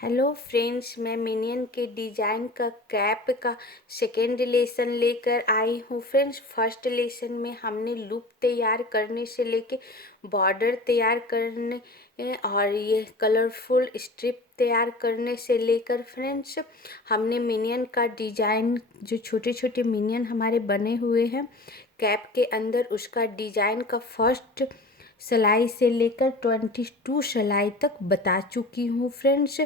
Hello friends, मैं minion के design का कैप का सेकेंड लेसन लेकर आई हूँ। फ्रेंड्स, फर्स्ट लेसन में हमने लूप तैयार करने से लेके बॉर्डर तैयार करने और ये कलरफुल स्ट्रिप तैयार करने से लेकर फ्रेंड्स हमने मिनियन का डिज़ाइन, जो छोटे छोटे मिनियन हमारे बने हुए हैं कैप के अंदर, उसका डिज़ाइन का फर्स्ट सिलाई से लेकर 22 सिलाई तक बता चुकी हूँ फ्रेंड्स।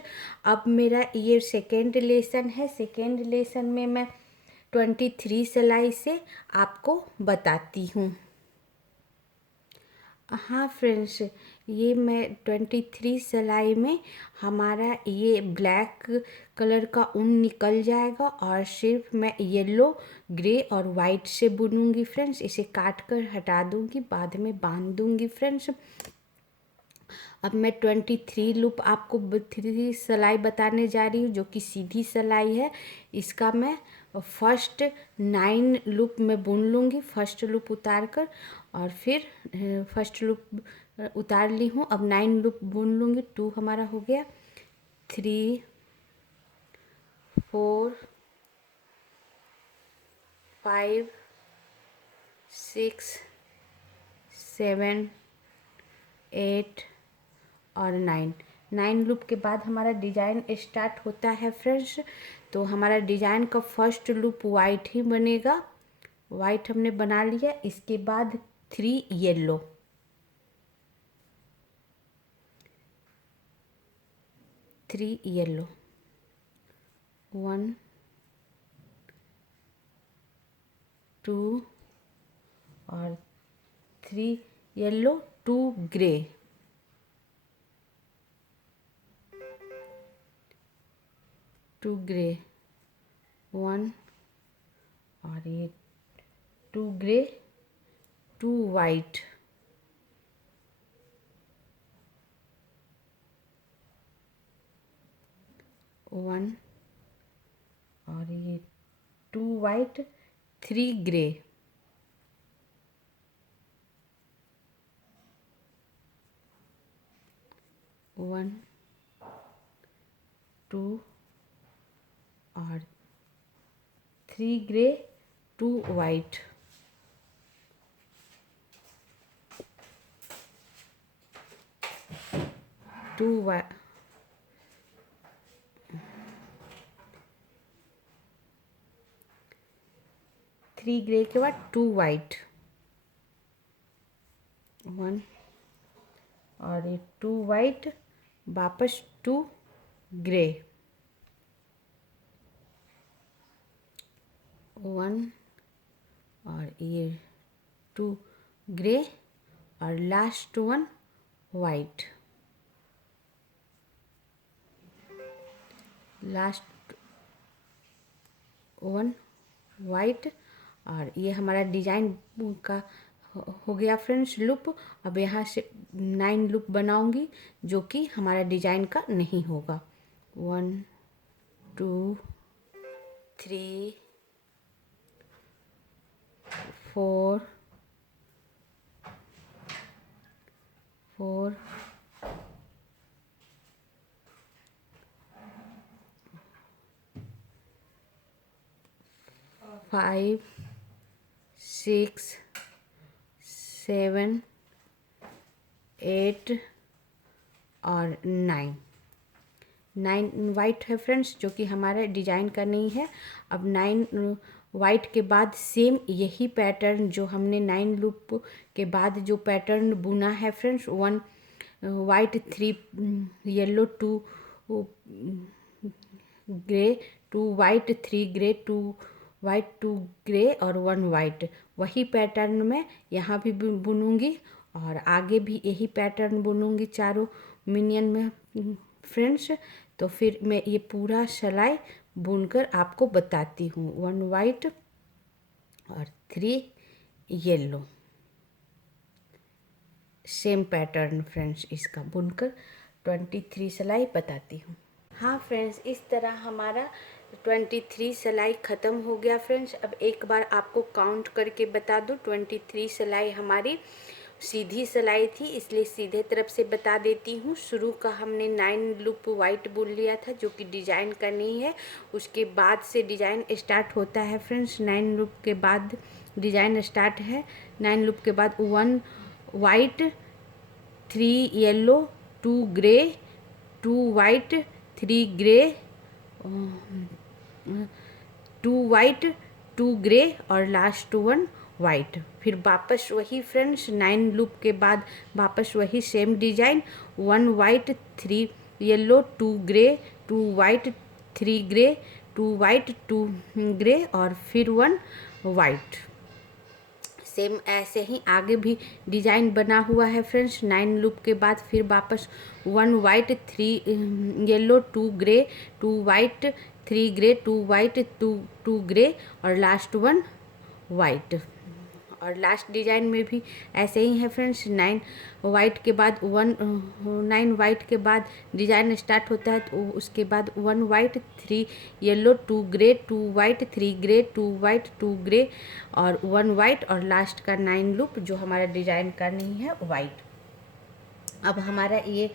अब मेरा ये सेकेंड लेसन है। सेकेंड लेसन में मैं 23 सिलाई से आपको बताती हूँ। हाँ फ्रेंड्स, ये मैं 23 सिलाई में हमारा ये ब्लैक कलर का ऊन निकल जाएगा और सिर्फ मैं येलो, ग्रे और वाइट से बुनूंगी फ्रेंड्स। इसे काट कर हटा दूंगी, बाद में बांध दूंगी फ्रेंड्स। अब मैं 23 लूप आपको 3 सिलाई बताने जा रही हूँ, जो कि सीधी सिलाई है। इसका मैं फर्स्ट 9 लूप में बुन लूँगी, फर्स्ट लूप उतार कर, और फिर फर्स्ट लूप उतार ली हूँ। अब 9 लूप बुन लूँगी। 2 हमारा हो गया, 3 4 5 6 7 8 और 9 लूप के बाद हमारा डिजाइन स्टार्ट होता है फ्रेंड्स। तो हमारा डिजाइन का फर्स्ट लूप वाइट ही बनेगा। वाइट हमने बना लिया। इसके बाद 3 येलो, 3 येलो, 1 2 और 3 येलो, 2 ग्रे, 2 ग्रे, 1 और ये 2 ग्रे, 2 वाइट, 1 और ये 2 वाइट, 3 ग्रे, 1 2 और 3 ग्रे, 2 वाइट, 2 वाइट, 3 ग्रे के बाद 2 वाइट, 1 और ये 2 वाइट, वापस 2 ग्रे, 1 और ये 2 ग्रे और लास्ट 1 वाइट, लास्ट 1 वाइट। और ये हमारा डिजाइन का हो गया फ्रेंड्स लूप। अब यहाँ से 9 लूप बनाऊंगी, जो कि हमारा डिजाइन का नहीं होगा। 1 2 3 4 4 5 6 7 8 और 9 वाइट है फ्रेंड्स, जो कि हमारे डिजाइन का नहीं है। अब 9 वाइट के बाद सेम यही पैटर्न, जो हमने 9 लूप के बाद जो पैटर्न बुना है friends, 1 white, 3 yellow, 2 grey, 2 white, 3 grey, 2 white, 2 grey और 1 वाइट, वही पैटर्न में यहाँ भी बुनूंगी और आगे भी यही पैटर्न बुनूंगी चारों मिनियन में फ्रेंड्स। तो फिर मैं ये पूरा सिलाई बुनकर आपको बताती हूँ। 1 वाइट और 3 येलो, सेम पैटर्न फ्रेंड्स, इसका बुनकर 23 सिलाई बताती हूँ। हाँ फ्रेंड्स, इस तरह हमारा 23 सिलाई ख़त्म हो गया फ्रेंड्स। अब एक बार आपको काउंट करके बता दूँ, 23 सिलाई हमारी सीधी सिलाई थी, इसलिए सीधे तरफ से बता देती हूँ। शुरू का हमने 9 लूप वाइट बुन लिया था, जो कि डिजाइन का नहीं है। उसके बाद से डिजाइन स्टार्ट होता है फ्रेंड्स। 9 लूप के बाद डिजाइन स्टार्ट है। 9 लूप के बाद 1 white, 3 yellow, 2 grey, 2 white, 3 grey, 2 white, 2 grey और लास्ट 1 वाइट। फिर वापस वही फ्रेंड्स 9 लूप के बाद वापस वही same design, 1 white, 3 yellow, 2 grey, 2 white, 3 grey, 2 white, 2 grey और फिर 1 वाइट। सेम ऐसे ही आगे भी डिजाइन बना हुआ है फ्रेंड्स। 9 लूप के बाद फिर वापस 1 white, 3 yellow, 2 grey, 2 white, 3 grey, 2 white, 2 grey और लास्ट 1 वाइट। और लास्ट डिजाइन में भी ऐसे ही है फ्रेंड्स। 9 वाइट के बाद 9 वाइट के बाद डिजाइन स्टार्ट होता है, तो उसके बाद 1 white, 3 yellow, 2 grey, 2 white, 3 grey, 2 white, 2 grey और 1 वाइट और लास्ट का 9 लूप जो हमारा डिजाइन का नहीं है वाइट। अब हमारा ये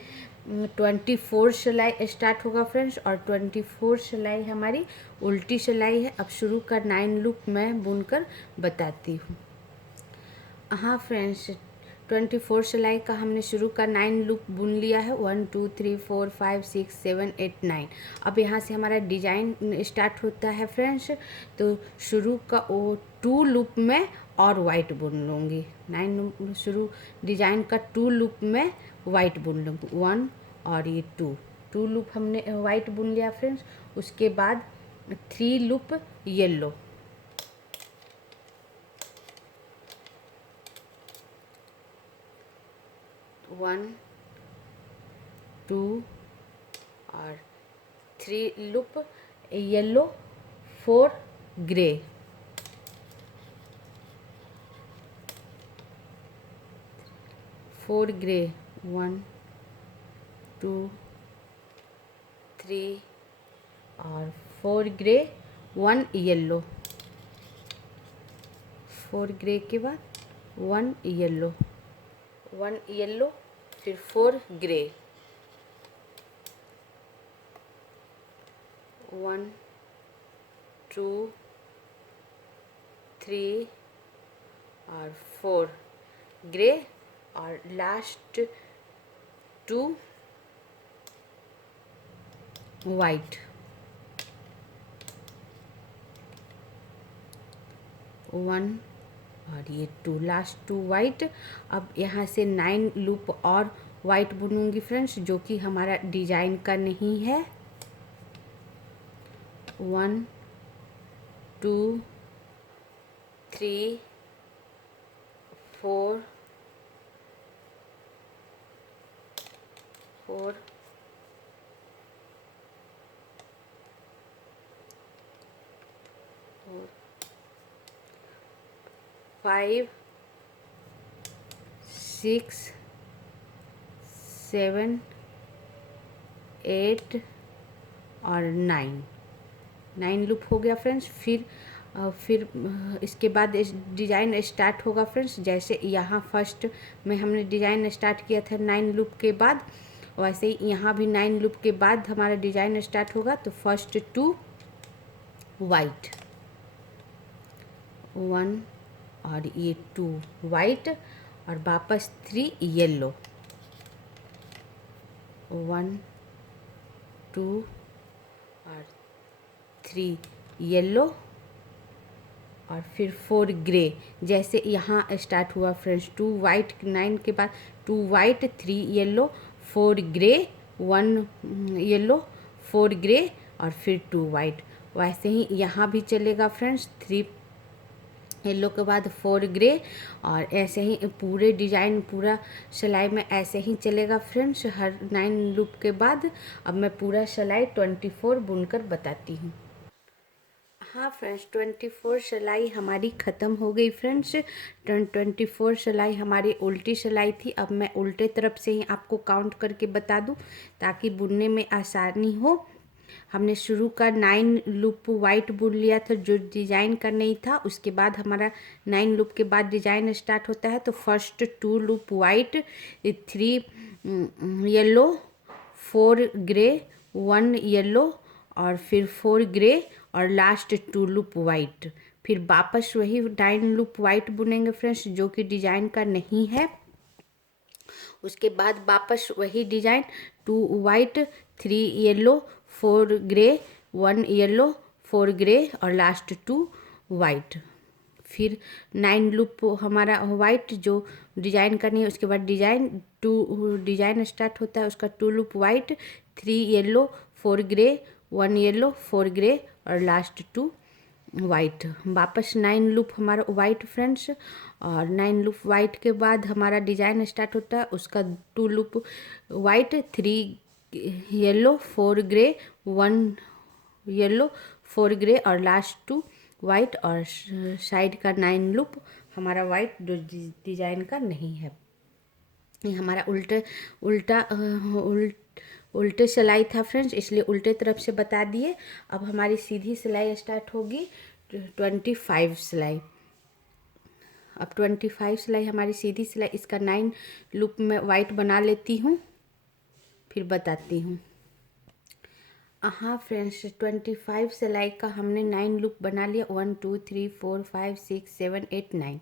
24 सिलाई स्टार्ट होगा फ्रेंड्स, और 24 सिलाई हमारी उल्टी सिलाई है। अब शुरू का 9 लूप मैं बुनकर बताती हूँ। हाँ फ्रेंड्स, 24 सिलाई का हमने शुरू का 9 लूप बुन लिया है। 1 2 3 4 5 6 7 8 9। अब यहाँ से हमारा डिजाइन स्टार्ट होता है फ्रेंड्स। तो शुरू का 2 लूप में और वाइट बुन लूँगी। 9 शुरू डिजाइन का 2 लूप में वाइट बुन लूँगी, 1 और ये 2 लूप हमने वाइट बुन लिया फ्रेंड्स। उसके बाद 3 लूप येलो, 1 2 और 3 लूप येलो, 4 ग्रे, 4 ग्रे, 1 2 3 और 4 ग्रे, 1 येलो, 4 ग्रे के बाद 1 येलो, 1 येलो, फिर 4 ग्रे, 1 2 3 और 4 ग्रे और लास्ट 2 वाइट, 1 और ये 2 लास्ट 2 वाइट। अब यहाँ से 9 लूप और वाइट बुनूंगी फ्रेंड्स, जो कि हमारा डिजाइन का नहीं है। 1 2 3 4 5 6 7 8 और 9 लूप हो गया फ्रेंड्स। फिर इसके बाद इस डिज़ाइन स्टार्ट होगा फ्रेंड्स। जैसे यहाँ फर्स्ट में हमने डिज़ाइन स्टार्ट किया था 9 लूप के बाद, वैसे ही यहाँ भी 9 लूप के बाद हमारा डिज़ाइन स्टार्ट होगा। तो फर्स्ट 2 वाइट, 1 और ये 2 वाइट और वापस 3 येलो, 1 2 और 3 येलो और फिर 4 ग्रे। जैसे यहाँ स्टार्ट हुआ फ्रेंड्स, 2 वाइट 9 के बाद 2 white, 3 yellow, 4 grey, 1 yellow, 4 grey और फिर 2 वाइट। वैसे ही यहाँ भी चलेगा फ्रेंड्स, 3 येलो के बाद 4 ग्रे और ऐसे ही पूरे डिजाइन पूरा सिलाई में ऐसे ही चलेगा फ्रेंड्स हर 9 लूप के बाद। अब मैं पूरा सिलाई 24 बुनकर बताती हूँ। हाँ फ्रेंड्स, 24 सिलाई हमारी ख़त्म हो गई फ्रेंड्स। 24 सिलाई हमारी उल्टी सिलाई थी। अब मैं उल्टे तरफ से ही आपको काउंट करके बता दूँ ताकि बुनने में आसानी हो। हमने शुरू का 9 लूप वाइट बुन लिया था जो डिजाइन का नहीं था। उसके बाद हमारा 9 लूप के बाद डिजाइन स्टार्ट होता है। तो first 2 loop white, 3 yellow, 4 grey, 1 yellow और फिर 4 ग्रे और लास्ट 2 लूप वाइट। फिर वापस वही 9 लूप वाइट बुनेंगे फ्रेंड्स जो कि डिजाइन का नहीं है। उसके बाद वापस वही design 2 white, 3 yellow, 4 grey, 1 yellow, 4 grey और लास्ट 2 वाइट। फिर 9 लूप हमारा वाइट जो डिजाइन करनी है। उसके बाद डिजाइन स्टार्ट होता है। उसका 2 loop white, 3 yellow, 4 grey, 1 yellow, 4 grey और लास्ट 2 वाइट। वापस 9 लूप हमारा वाइट फ्रेंड्स। और 9 लूप वाइट के बाद हमारा डिजाइन स्टार्ट होता है। उसका 2 loop white, 3 yellow, 4 grey, 1 yellow, 4 grey और लास्ट 2 वाइट। और साइड का 9 लूप हमारा वाइट जो डिजाइन का नहीं है। ये हमारा उल्टे सिलाई था फ्रेंड्स, इसलिए उल्टे तरफ से बता दिए। अब हमारी सीधी सिलाई स्टार्ट होगी 25 सिलाई। अब 25 सिलाई हमारी सीधी सिलाई। इसका 9 लूप में वाइट बना लेती हूँ फिर बताती हूँ। हाँ फ्रेंड्स, 25 सिलाई का हमने 9 लूप बना लिया। 1 2 3 4 5 6 7 8 9।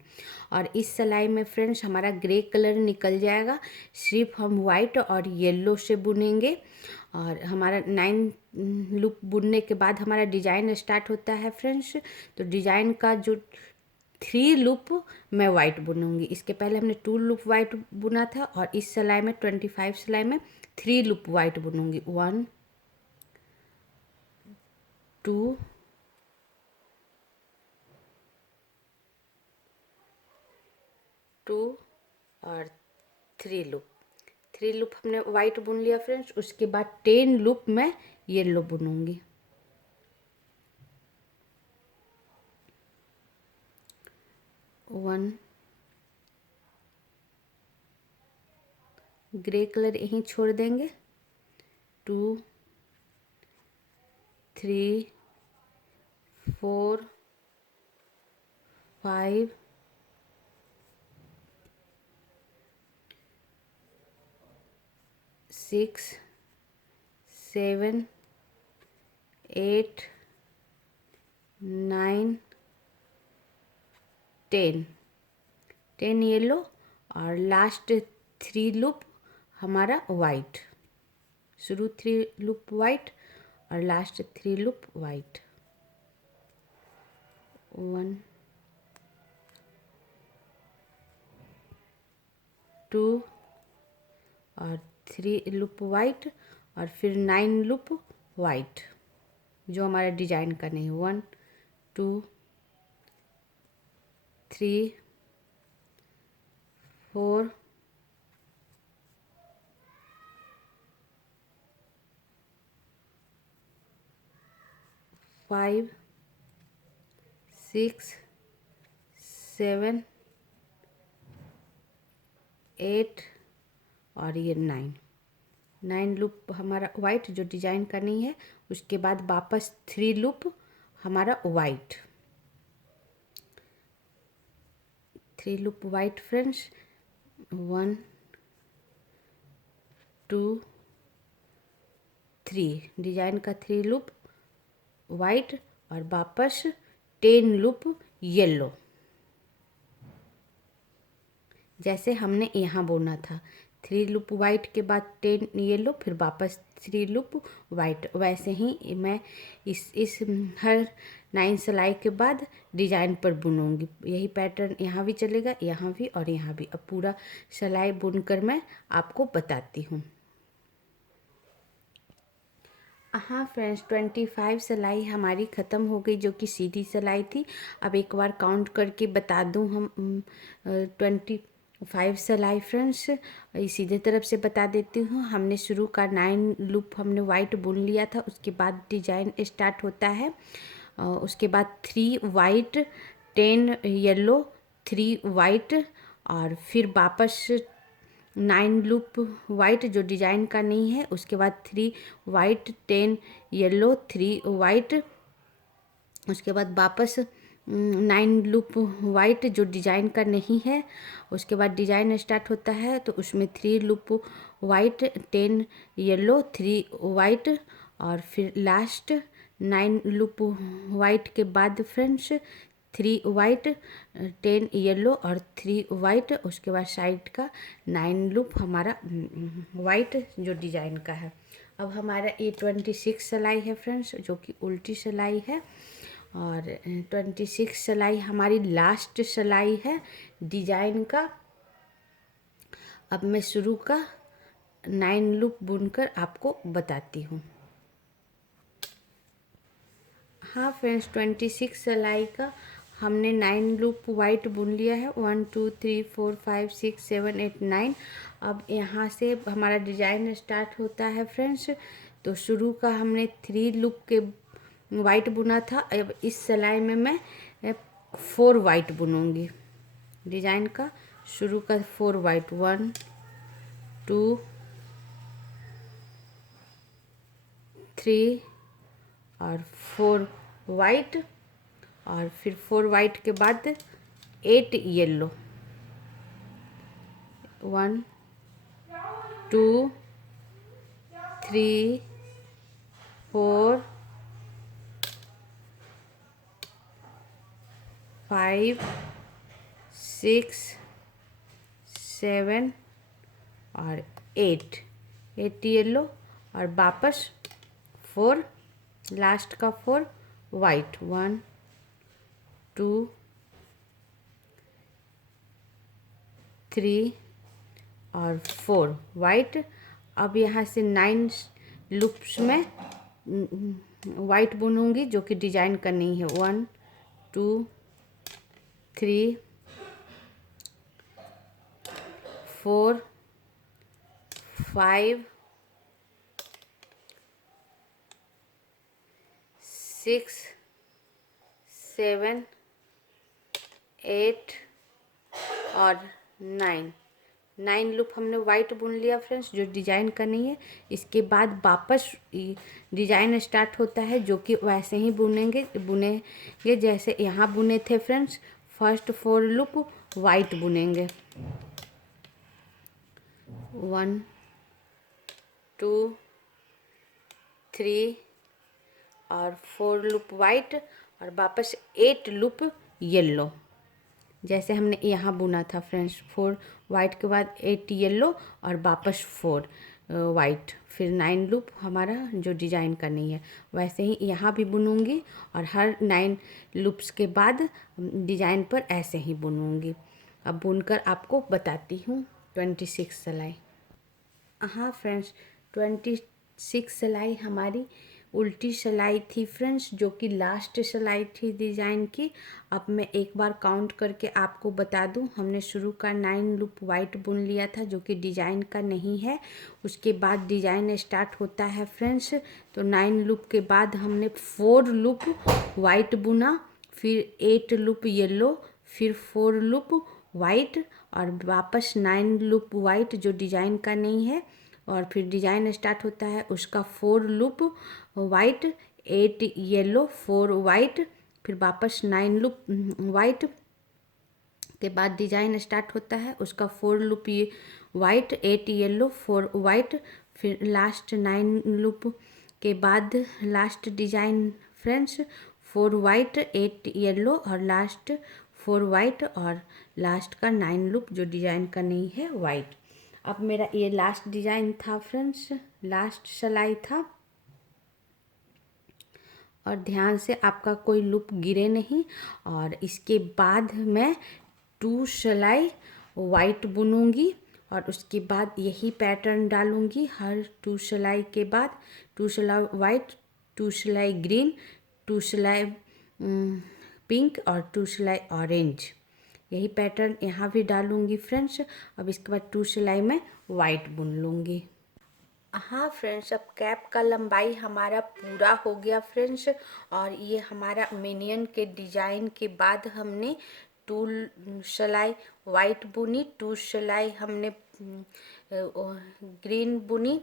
और इस सिलाई में फ्रेंड्स हमारा ग्रे कलर निकल जाएगा। सिर्फ हम वाइट और येलो से बुनेंगे। और हमारा 9 लूप बुनने के बाद हमारा डिजाइन स्टार्ट होता है फ्रेंड्स। तो डिजाइन का जो 3 लूप मैं वाइट बुनूंगी। इसके पहले हमने 2 लूप वाइट बुना था और इस सिलाई में 25 सिलाई में 3 लूप वाइट बुनूंगी। 1 2 2 और 3 लूप हमने वाइट बुन लिया फ्रेंड्स। उसके बाद 10 लूप मैं येलो बुनूंगी। 1 ग्रे कलर यहीं छोड़ देंगे। 2 3 4 5 6 7 8 9 10 येलो और लास्ट 3 लूप हमारा वाइट। शुरू 3 लूप वाइट और लास्ट 3 लूप वाइट। 1 2 और 3 लूप वाइट और फिर 9 लूप वाइट जो हमारा डिजाइन का नहीं। 1 2 3 4 5 6 7 8 और ये 9 लूप हमारा वाइट जो डिजाइन का नहीं है। उसके बाद वापस 3 लूप हमारा white. 3 loop white friends. 1 2 3 design का 3 लूप वाइट और वापस 10 लूप येलो जैसे हमने यहाँ बुना था। 3 लूप वाइट के बाद 10 येलो फिर वापस 3 लूप वाइट। वैसे ही मैं इस हर 9 सिलाई के बाद डिजाइन पर बुनूंगी। यही पैटर्न यहाँ भी चलेगा, यहाँ भी और यहाँ भी। अब पूरा सिलाई बुनकर मैं आपको बताती हूँ। हाँ फ्रेंड्स, 25 सिलाई हमारी ख़त्म हो गई जो कि सीधी सिलाई थी। अब एक बार काउंट करके बता दूँ हम 25 सिलाई फ्रेंड्स। सीधे तरफ से बता देती हूँ। हमने शुरू का 9 लूप हमने वाइट बुन लिया था। उसके बाद डिजाइन स्टार्ट होता है। उसके बाद 3 वाइट, 10 येलो, 3 वाइट और फिर वापस 9 लूप वाइट जो डिजाइन का नहीं है, उसके बाद 3 वाइट 10 येलो 3 वाइट, उसके बाद वापस 9 लूप वाइट जो डिजाइन का नहीं है, उसके बाद डिजाइन स्टार्ट होता है तो उसमें 3 लूप वाइट 10 येलो 3 वाइट, और फिर लास्ट 9 लूप वाइट के बाद फ्रेंड्स 3 वाइट 10 येलो और 3 वाइट, उसके बाद साइड का 9 लूप हमारा वाइट जो डिजाइन का है। अब हमारा ये 26 सिलाई है फ्रेंड्स, जो कि उल्टी सिलाई है, और 26 सिलाई हमारी लास्ट सिलाई है डिजाइन का। अब मैं शुरू का 9 लूप बुनकर आपको बताती हूँ। हाँ फ्रेंड्स, 26 सिलाई का हमने 9 लूप वाइट बुन लिया है। 1 2 3 4 5 6 7 8 9। अब यहाँ से हमारा डिजाइन स्टार्ट होता है फ्रेंड्स। तो शुरू का हमने 3 लूप के वाइट बुना था। अब इस सिलाई में मैं 4 वाइट बुनूंगी। डिजाइन का शुरू का 4 वाइट, 1 2 3 और 4 वाइट, और फिर 4 वाइट के बाद 8 येलो, 1 2 3 4 5 6 7 और 8 येलो, और वापस 4, लास्ट का 4 वाइट, 1 2 3 और 4 वाइट। अब यहाँ से 9 लूप्स में वाइट बुनूंगी जो कि डिजाइन का नहीं है। 1 2 3 4 5 6 7 8 और 9 लूप हमने वाइट बुन लिया फ्रेंड्स, जो डिजाइन का नहीं है। इसके बाद वापस डिजाइन स्टार्ट होता है, जो कि वैसे ही बुनेंगे जैसे यहाँ बुने थे फ्रेंड्स। फर्स्ट 4 लूप वाइट बुनेंगे, 1 2 3 और 4 लूप वाइट, और वापस 8 लूप येलो जैसे हमने यहाँ बुना था फ्रेंड्स। 4 वाइट के बाद 8 येलो और वापस 4 वाइट, फिर 9 लूप हमारा जो डिजाइन का नहीं है, वैसे ही यहाँ भी बुनूंगी, और हर 9 लूप्स के बाद डिजाइन पर ऐसे ही बुनूंगी। अब बुनकर आपको बताती हूँ 26 सिलाई। हाँ फ्रेंड्स, 26 सिलाई हमारी उल्टी सिलाई थी फ्रेंड्स, जो कि लास्ट सिलाई थी डिज़ाइन की। अब मैं एक बार काउंट करके आपको बता दूं, हमने शुरू का 9 लूप वाइट बुन लिया था जो कि डिज़ाइन का नहीं है। उसके बाद डिज़ाइन स्टार्ट होता है फ्रेंड्स, तो 9 लूप के बाद हमने 4 लूप वाइट बुना, फिर 8 लूप येलो, फिर 4 लूप वाइट, और वापस 9 लूप वाइट जो डिज़ाइन का नहीं है, और फिर डिजाइन स्टार्ट होता है उसका 4 लूप वाइट 8 येलो 4 वाइट, फिर वापस 9 लूप वाइट के बाद डिजाइन स्टार्ट होता है उसका 4 लूप वाइट 8 येलो 4 वाइट, फिर लास्ट 9 लूप के बाद last design friends 4 white 8 yellow और लास्ट 4 वाइट, और लास्ट का 9 लूप जो डिजाइन का नहीं है वाइट। अब मेरा ये लास्ट डिजाइन था फ्रेंड्स, लास्ट सिलाई था, और ध्यान से आपका कोई लूप गिरे नहीं। और इसके बाद मैं 2 सिलाई वाइट बुनूंगी, और उसके बाद यही पैटर्न डालूंगी हर 2 सिलाई के बाद। 2 सिलाई वाइट, 2 सिलाई ग्रीन, 2 सिलाई पिंक और 2 सिलाई ऑरेंज, यही पैटर्न यहाँ भी डालूंगी फ्रेंड्स। अब इसके बाद 2 सिलाई में वाइट बुन लूँगी। हाँ फ्रेंड्स, अब कैप का लंबाई हमारा पूरा हो गया फ्रेंड्स, और ये हमारा मिनियन के डिजाइन के बाद हमने 2 सिलाई वाइट बुनी, 2 सिलाई हमने ग्रीन बुनी,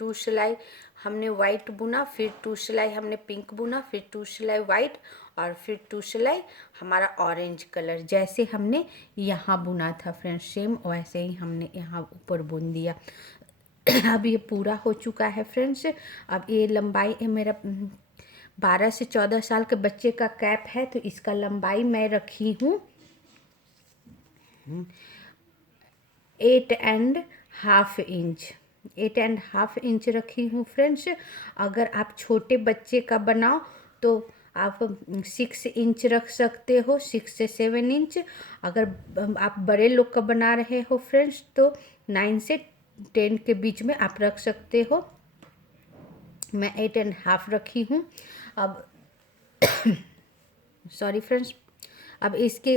2 सिलाई हमने वाइट बुना, फिर 2 सिलाई हमने पिंक बुना, फिर 2 सिलाई वाइट, और फिर 2 सिलाई हमारा ऑरेंज कलर, जैसे हमने यहाँ बुना था फ्रेंड्स सेम वैसे ही हमने यहाँ ऊपर बुन दिया। अब ये पूरा हो चुका है फ्रेंड्स। अब ये लंबाई है मेरा 12 से 14 साल के बच्चे का कैप है, तो इसका लंबाई मैं रखी हूँ 8.5 इंच, 8.5 इंच रखी हूँ फ्रेंड्स। अगर आप छोटे बच्चे का बनाओ तो आप 6 इंच रख सकते हो, 6 से 7 इंच। अगर आप बड़े लोग का बना रहे हो फ्रेंड्स तो 9 से 10 के बीच में आप रख सकते हो। मैं 8.5 रखी हूँ। अब सॉरी फ्रेंड्स, अब इसके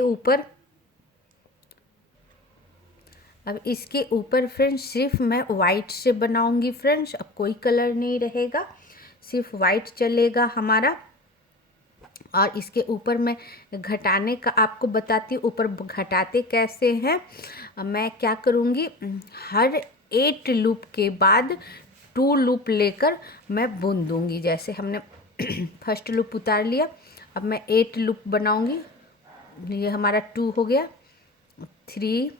ऊपर फ्रेंड्स सिर्फ मैं वाइट से बनाऊंगी फ्रेंड्स। अब कोई कलर नहीं रहेगा, सिर्फ वाइट चलेगा हमारा। और इसके ऊपर मैं घटाने का आपको बताती हूँ, ऊपर घटाते कैसे हैं। मैं क्या करूँगी, हर 8 लूप के बाद 2 लूप लेकर मैं बुन दूँगी। जैसे हमने फर्स्ट लूप उतार लिया, अब मैं 8 लूप बनाऊँगी। ये हमारा 2 हो गया, 3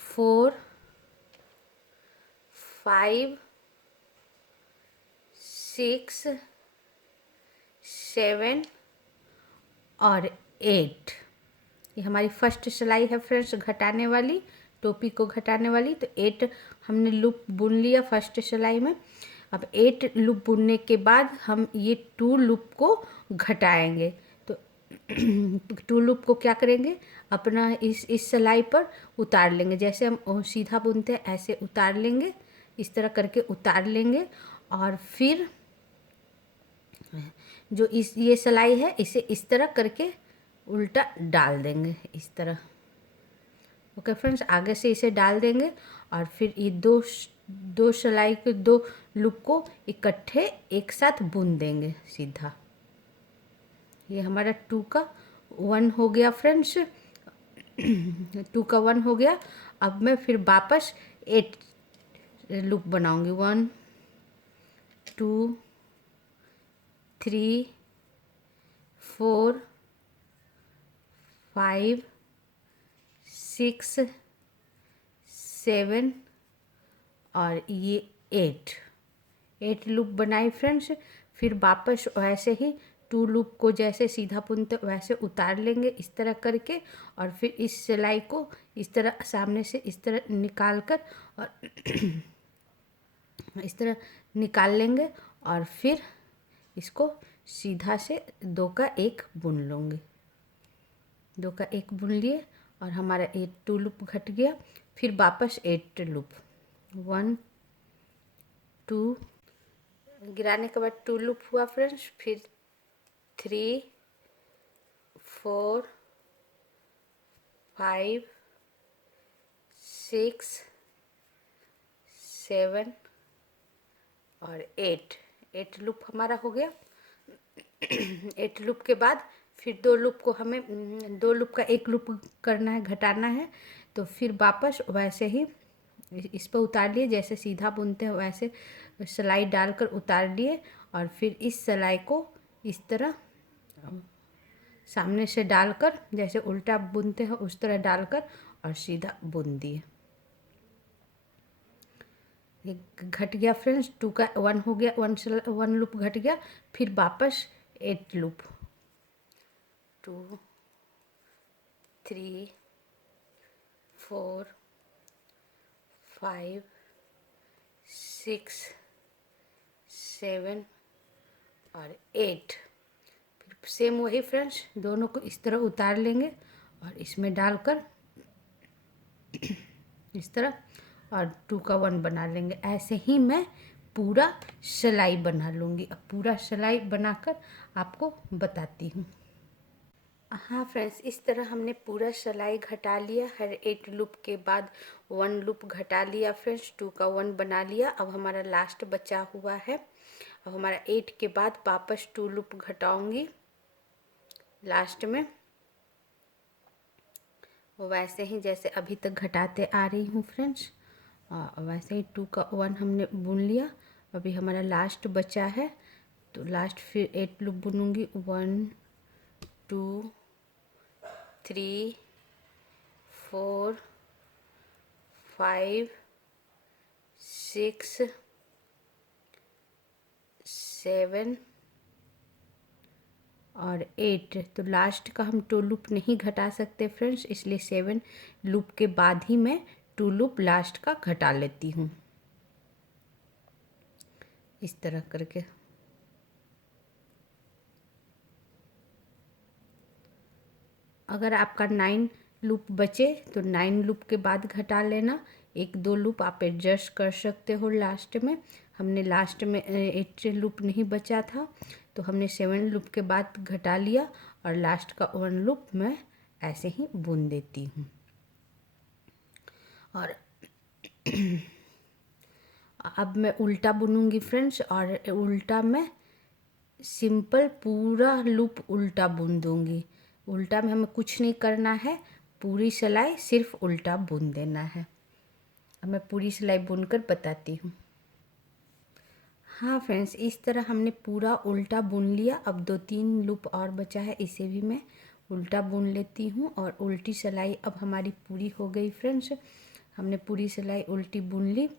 4 5 6 7 और 8। ये हमारी फर्स्ट सिलाई है फ्रेंड्स घटाने वाली, टोपी को घटाने वाली। तो 8 हमने लूप बुन लिया फर्स्ट सिलाई में। अब 8 लूप बुनने के बाद हम ये 2 लूप को घटाएंगे। तो 2 लूप को क्या करेंगे, अपना इस सिलाई पर उतार लेंगे। जैसे हम सीधा बुनते हैं ऐसे उतार लेंगे, इस तरह करके उतार लेंगे। और फिर जो ये सिलाई है इसे इस तरह करके उल्टा डाल देंगे, इस तरह। ओके फ्रेंड्स, आगे से इसे डाल देंगे और फिर ये दो सिलाई के 2 लूप को इकट्ठे एक साथ बुन देंगे सीधा। ये हमारा 2 का 1 हो गया फ्रेंड्स, 2 का 1 हो गया। अब मैं फिर वापस 8 लूप बनाऊंगी, 1 2 3 4 5 6 7 और ये 8 लूप बनाई फ्रेंड्स। फिर वापस वैसे ही 2 लूप को जैसे सीधा बुनते वैसे उतार लेंगे इस तरह करके। और फिर इस सिलाई को इस तरह सामने से इस तरह निकाल कर और इस तरह निकाल लेंगे। और फिर इसको सीधा से 2 का 1 बुन लूँगी, 2 का 1 बुन लिए और हमारा 2 लूप घट गया। फिर वापस 8 लूप, 1 2 गिराने के बाद 2 लूप हुआ फ्रेंड्स। फिर 3 4 5 6 7 और 8 लूप हमारा हो गया। 8 लूप के बाद फिर 2 लूप को हमें 2 लूप का 1 लूप करना है, घटाना है। तो फिर वापस वैसे ही इस पर उतार लिए, जैसे सीधा बुनते हैं वैसे सिलाई डालकर उतार लिए। और फिर इस सिलाई को इस तरह सामने से डालकर जैसे उल्टा बुनते हैं उस तरह डालकर और सीधा बुन दिए। एक घट गया फ्रेंड्स, 2 का 1 हो गया, 1 लूप घट गया। फिर वापस 8 लूप, 2 3 4 5 6 7 और 8। फिर सेम वही फ्रेंड्स, दोनों को इस तरह उतार लेंगे और इसमें डालकर इस तरह और 2 का 1 बना लेंगे। ऐसे ही मैं पूरा सिलाई बना लूँगी। अब पूरा सिलाई बनाकर आपको बताती हूँ। हाँ फ्रेंड्स, इस तरह हमने पूरा सिलाई घटा लिया। हर 8 लूप के बाद 1 लूप घटा लिया फ्रेंड्स, 2 का 1 बना लिया। अब हमारा लास्ट बचा हुआ है। अब हमारा 8 के बाद वापस 2 लूप घटाऊंगी लास्ट में। वैसे ही जैसे अभी तक घटाते आ रही हूँ फ्रेंड्स, वैसे ही 2 का 1 हमने बुन लिया। अभी हमारा लास्ट बचा है, तो लास्ट फिर 8 लूप बुनूंगी। 1 2 3 4 5 6 7 और 8। तो लास्ट का हम 2 लूप नहीं घटा सकते फ्रेंड्स, इसलिए 7 लूप के बाद ही मैं 2 लूप लास्ट का घटा लेती हूँ, इस तरह करके। अगर आपका 9 लूप बचे तो 9 लूप के बाद घटा लेना। 1-2 लूप आप एडजस्ट कर सकते हो लास्ट में। हमने लास्ट में 8 लूप नहीं बचा था, तो हमने 7 लूप के बाद घटा लिया और लास्ट का 1 लूप मैं ऐसे ही बुन देती हूँ। और अब मैं उल्टा बुनूंगी फ्रेंड्स, और उल्टा मैं सिंपल पूरा लूप उल्टा बुन दूंगी। उल्टा में हमें कुछ नहीं करना है, पूरी सिलाई सिर्फ उल्टा बुन देना है। अब मैं पूरी सिलाई बुनकर बताती हूँ। हाँ फ्रेंड्स, इस तरह हमने पूरा उल्टा बुन लिया। अब 2-3 लूप और बचा है, इसे भी मैं उल्टा बुन लेती हूँ और उल्टी सिलाई अब हमारी पूरी हो गई फ्रेंड्स। हमने पूरी सिलाई उल्टी बुन ली।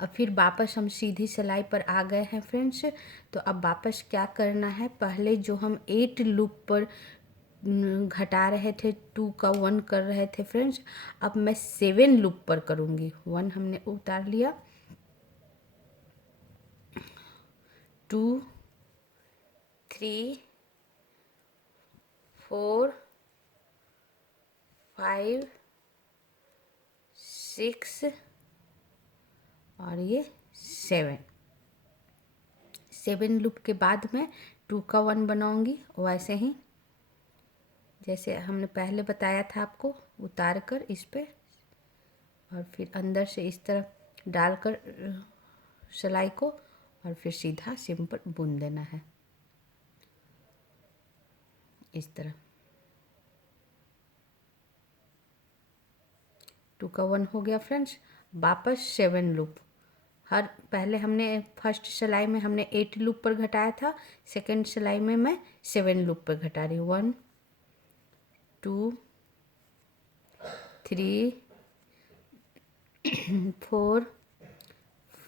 अब फिर वापस हम सीधी सिलाई पर आ गए हैं फ्रेंड्स। तो अब वापस क्या करना है, पहले जो हम 8 लूप पर घटा रहे थे, 2 का 1 कर रहे थे फ्रेंड्स, अब मैं 7 लूप पर करूँगी। 1 हमने उतार लिया, 2 3 4 5 6 और ये 7 लूप के बाद मैं 2 का 1 बनाऊंगी, वैसे ही जैसे हमने पहले बताया था आपको, उतार कर इस पे और फिर अंदर से इस तरह डालकर सिलाई को, और फिर सीधा सिंपल बुन देना है इस तरह। 2 का 1 हो गया फ्रेंड्स। वापस 7 लूप। हर पहले हमने फर्स्ट सिलाई में हमने 8 लूप पर घटाया था, सेकंड सिलाई में मैं 7 लूप पर घटा रही हूँ। 1 2 3 4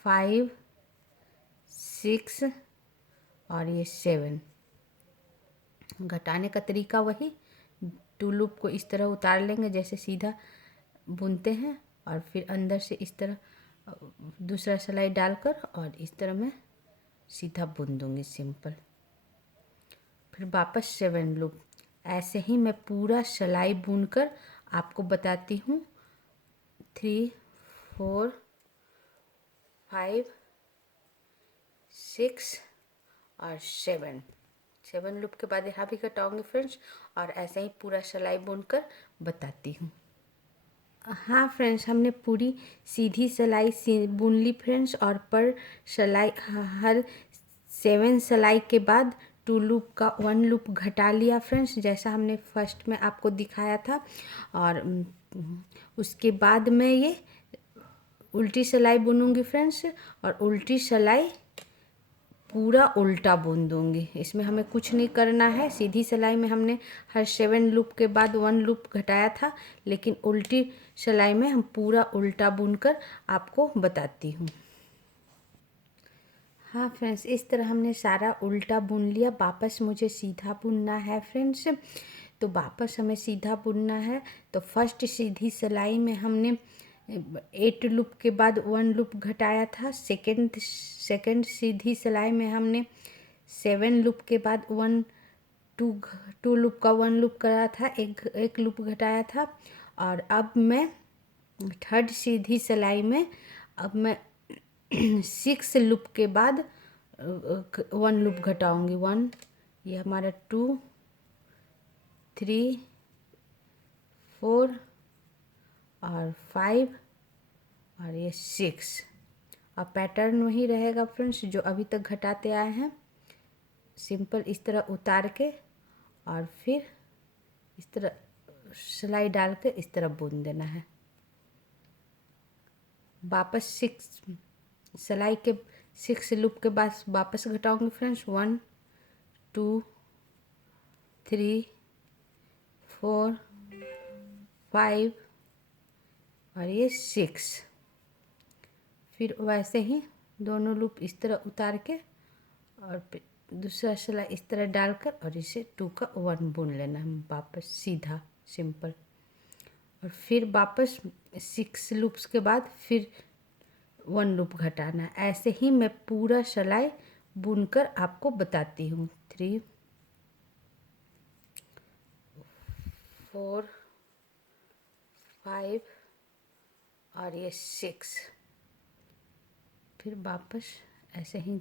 5 6 और ये 7। घटाने का तरीका वही, 2 लूप को इस तरह उतार लेंगे जैसे सीधा बुनते हैं, और फिर अंदर से इस तरह दूसरा सिलाई डालकर और इस तरह मैं सीधा बुन दूंगी सिंपल। फिर वापस 7 लूप। ऐसे ही मैं पूरा सिलाई बुनकर आपको बताती हूँ। 3 4 5 6 और 7 लूप के बाद यहाँ भी घटाऊंगी फ्रेंड्स, और ऐसे ही पूरा सिलाई बुनकर बताती हूँ। हाँ फ्रेंड्स, हमने पूरी सीधी सिलाई बुन ली फ्रेंड्स, और पर सिलाई हर 7 सिलाई के बाद 2 लूप का 1 लूप घटा लिया फ्रेंड्स, जैसा हमने फर्स्ट में आपको दिखाया था। और उसके बाद मैं ये उल्टी सिलाई बुनूंगी फ्रेंड्स, और उल्टी सिलाई पूरा उल्टा बुन दूंगी। इसमें हमें कुछ नहीं करना है। सीधी सिलाई में हमने हर 7 लूप के बाद 1 लूप घटाया था, लेकिन उल्टी सिलाई में हम पूरा उल्टा बुनकर आपको बताती हूँ। हाँ फ्रेंड्स, इस तरह हमने सारा उल्टा बुन लिया। वापस मुझे सीधा बुनना है फ्रेंड्स, तो वापस हमें सीधा बुनना है। तो फर्स्ट सीधी सिलाई में हमने 8 लूप के बाद 1 लूप घटाया था। सेकंड सीधी सिलाई में हमने 7 लूप के बाद 2 लूप का 1 लूप करा था, एक लूप घटाया था। और अब मैं थर्ड सीधी सिलाई में अब मैं 6 लूप के बाद 1 लूप घटाऊंगी। 1, ये हमारा 2 3 4 और 5 और ये 6। अब पैटर्न वही रहेगा फ्रेंड्स जो अभी तक घटाते आए हैं। सिंपल इस तरह उतार के और फिर इस तरह सिलाई डाल के इस तरह बुन देना है। वापस 6 लूप के बाद वापस घटाऊंगी फ्रेंड्स। 1 2 3 4 5 और ये 6। फिर वैसे ही दोनों लूप इस तरह उतार के और फिर दूसरा सिलाई इस तरह डालकर और इसे 2 का 1 बुन लेना है वापस सीधा सिंपल। और फिर वापस 6 लूप्स के बाद फिर 1 लूप घटाना है। ऐसे ही मैं पूरा सिलाई बुनकर आपको बताती हूँ। 3 4 5 और ये 6। फिर वापस ऐसे ही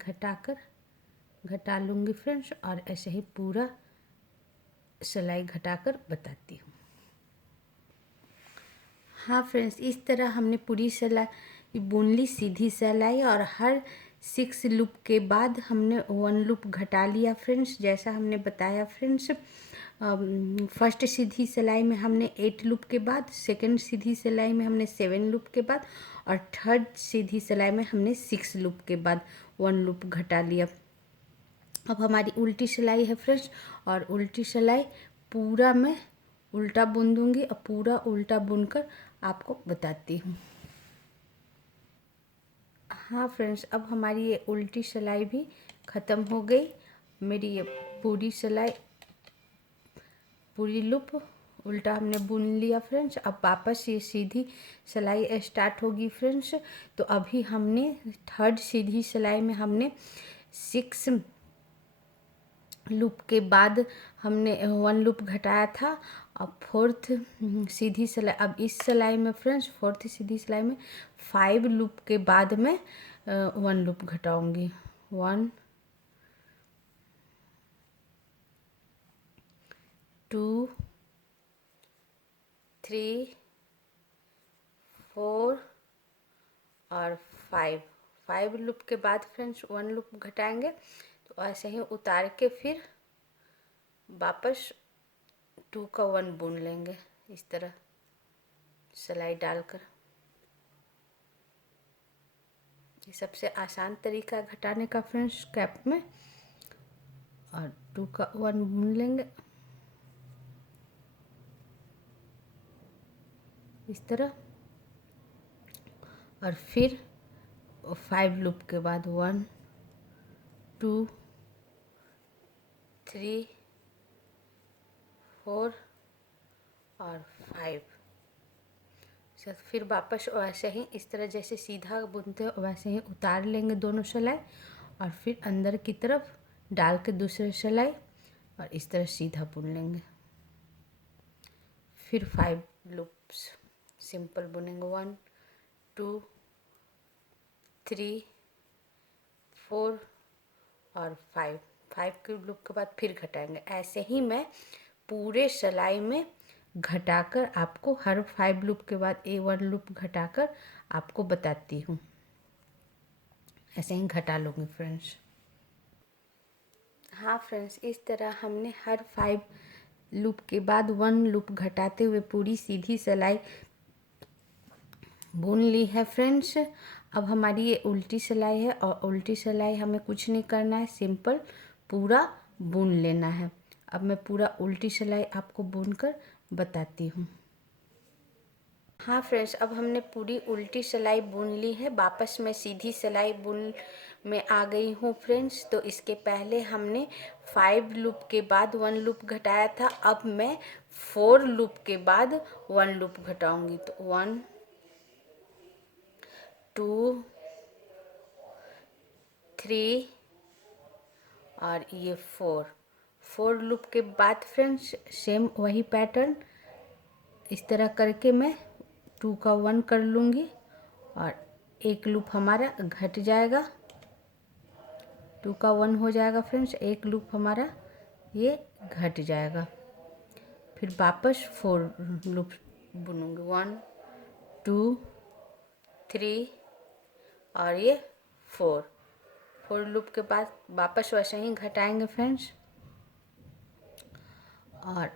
घटा लूँगी फ्रेंड्स और ऐसे ही पूरा सिलाई घटाकर बताती हूँ। हाँ फ्रेंड्स, इस तरह हमने पूरी सिलाई बुन ली सीधी सिलाई और हर 6 लूप के बाद हमने 1 लूप घटा लिया फ्रेंड्स, जैसा हमने बताया फ्रेंड्स। फर्स्ट सीधी सिलाई में हमने 8 लूप के बाद, सेकंड सीधी सिलाई में हमने 7 लूप के बाद और थर्ड सीधी सिलाई में हमने 6 लूप के बाद 1 लूप घटा लिया। अब हमारी उल्टी सिलाई है फ्रेंड्स, और उल्टी सिलाई पूरा मैं उल्टा बुन दूंगी और पूरा उल्टा बुनकर आपको बताती हूँ। हाँ फ्रेंड्स, अब हमारी ये उल्टी सिलाई भी ख़त्म हो गई। मेरी ये पूरी सिलाई, पूरी लूप उल्टा हमने बुन लिया फ्रेंड्स। अब वापस ये सीधी सिलाई स्टार्ट होगी फ्रेंड्स। तो अभी हमने थर्ड सीधी सिलाई में हमने 6 लूप के बाद हमने 1 लूप घटाया था। अब फोर्थ सीधी सिलाई, अब इस सिलाई में फ्रेंड्स फोर्थ सीधी सिलाई में 5 लूप के बाद में 1 लूप घटाऊंगी। 1 2 3 4 और 5 लूप के बाद फ्रेंड्स 1 लूप घटाएंगे। तो ऐसे ही उतार के फिर वापस 2 का 1 बुन लेंगे इस तरह सिलाई डालकर। ये सबसे आसान तरीका घटाने का फ्रेंड्स कैप में। और 2 का 1 बुन लेंगे इस तरह। और फिर 5 लूप के बाद 1 2 3 4 और 5। फिर वापस वैसे ही इस तरह जैसे सीधा बुनते हो वैसे ही उतार लेंगे दोनों सिलाई और फिर अंदर की तरफ डाल के दूसरे सिलाई और इस तरह सीधा बुन लेंगे। फिर 5 लूप्स सिंपल बुनेंगे। 1 2 3 4 और 5 के लूप के बाद फिर घटाएंगे। ऐसे ही मैं पूरे सिलाई में घटाकर आपको हर 5 लूप के बाद 1 लूप घटाकर आपको बताती हूँ। ऐसे ही घटा लूँगी फ्रेंड्स। हाँ फ्रेंड्स, इस तरह हमने हर 5 लूप के बाद 1 लूप घटाते हुए पूरी सीधी सिलाई बुन ली है फ्रेंड्स। अब हमारी ये उल्टी सिलाई है और उल्टी सिलाई हमें कुछ नहीं करना है, सिंपल पूरा बुन लेना है। अब मैं पूरा उल्टी सिलाई आपको बुनकर बताती हूँ। हाँ फ्रेंड्स, अब हमने पूरी उल्टी सिलाई बुन ली है। वापस मैं सीधी सिलाई बुन में आ गई हूँ फ्रेंड्स। तो इसके पहले हमने 5 लूप के बाद 1 लूप घटाया था। अब मैं 4 लूप के बाद 1 लूप घटाऊंगी। तो 1 2 3 और ये 4 लूप के बाद फ्रेंड्स सेम वही पैटर्न इस तरह करके मैं 2 का 1 कर लूँगी और 1 लूप हमारा घट जाएगा। 2 का 1 हो जाएगा फ्रेंड्स, 1 लूप हमारा ये घट जाएगा। फिर वापस 4 लूप बुनूंगी। 1 2 3 और ये 4 लूप के बाद वापस वैसे ही घटाएंगे फ्रेंड्स। और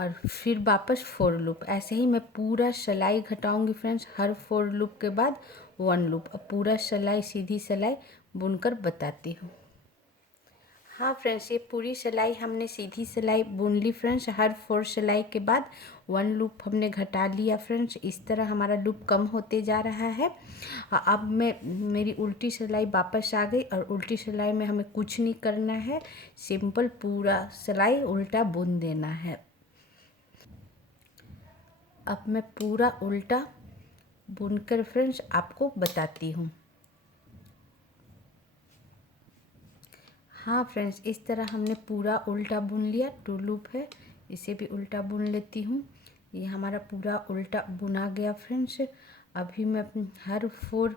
और फिर वापस 4 लूप। ऐसे ही मैं पूरा सिलाई घटाऊंगी फ्रेंड्स, हर 4 लूप के बाद 1 लूप। अब पूरा सिलाई सीधी सिलाई बुनकर बताती हूँ। हाँ फ्रेंड्स, ये पूरी सिलाई हमने सीधी सिलाई बुन ली फ्रेंड्स। हर 4 सिलाई के बाद 1 लूप हमने घटा लिया फ्रेंड्स। इस तरह हमारा लूप कम होते जा रहा है। अब मैं मेरी उल्टी सिलाई वापस आ गई और उल्टी सिलाई में हमें कुछ नहीं करना है, सिंपल पूरा सिलाई उल्टा बुन देना है। अब मैं पूरा उल्टा बुनकर फ्रेंड्स आपको बताती हूँ। हाँ फ्रेंड्स, इस तरह हमने पूरा उल्टा बुन लिया। 2 लूप है, इसे भी उल्टा बुन लेती हूँ। ये हमारा पूरा उल्टा बुना गया फ्रेंड्स। अभी मैं हर 4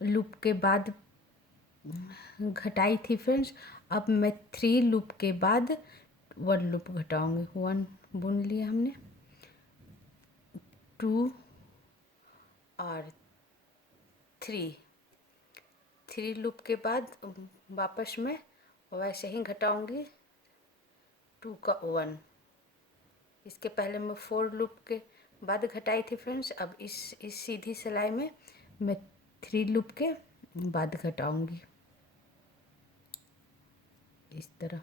लूप के बाद घटाई थी फ्रेंड्स। अब मैं 3 लूप के बाद 1 लूप घटाऊंगी। 1 बुन लिया हमने, 2 और 3 लूप के बाद वापस मैं वैसे ही घटाऊंगी 2 का 1। इसके पहले मैं 4 लूप के बाद घटाई थी फ्रेंड्स। अब इस सीधी सिलाई में मैं 3 लूप के बाद घटाऊंगी इस तरह।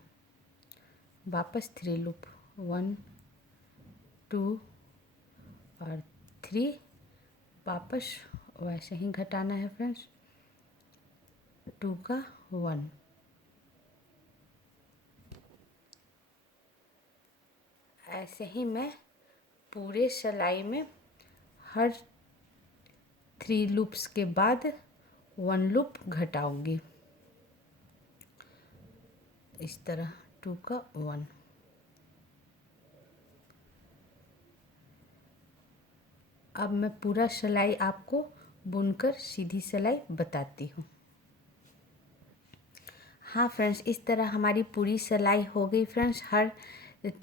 वापस 3 लूप, 1 2 और 3, वापस वैसे ही घटाना है फ्रेंड्स, 2 का 1। ऐसे ही मैं पूरे सिलाई में हर 3 लूप्स के बाद 1 लूप घटाऊंगी इस तरह, 2 का 1। अब मैं पूरा सिलाई आपको बुनकर सीधी सिलाई बताती हूँ। हाँ फ्रेंड्स, इस तरह हमारी पूरी सिलाई हो गई फ्रेंड्स। हर